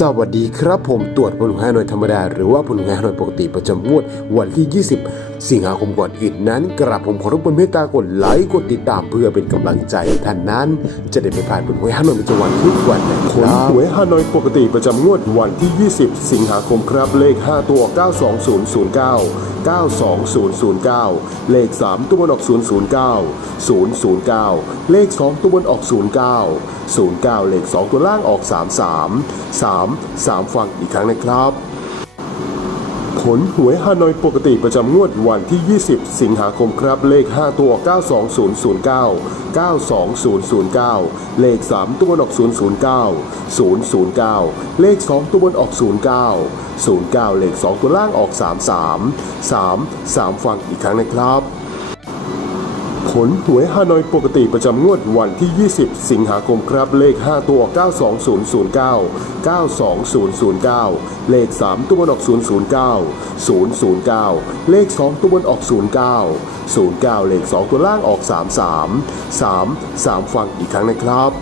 สวัสดีครับผมตรวจผลงานหน่วยธรรมดา หรือว่าผลงานหน่วยปกติประจำงวดวันที่ 20สิงหาคมก่อนอื่นนั้น กราบผมขอรบกวนเมตตากดไลค์กดติดตามเพื่อเป็นกำลังใจท่านนั้น จะได้ไม่พลาดผลงานหน่วยประจำวันทุกวันนะครับหวยฮานอยปกติประจำงวดวันที่ 20 สิงหาคมครับเลข 5 ตัว 92009 92009 เลข 3 ตัวบนออก 009 009 เลข 2 ตัวบนออก 09 09 เลข 2 ตัวล่างออก 33 3 3 ฟังอีกครั้งนะครับ ผลหวยฮานอยปกติประจำงวดวันที่ 20 สิงหาคมครับ เลข 5 ตัว 92009 92009 เลข 3 ตัวออก 009 009 เลข 2 ตัวบนออก 09 09 เลข 2 ตัวล่างออก 33 3 3 ฟังอีกครั้งนะครับ ผลหวยฮานอยปกติประจำงวดวันที่ 20 สิงหาคมครับ เลข 5 ตัว 92009 92009 เลข 3 ตัวบนออก 009 009 เลข 2 ตัวบนออก 09 09 เลข 2 ตัวล่างออก 33 3 3 ฟังอีกครั้งนะครับ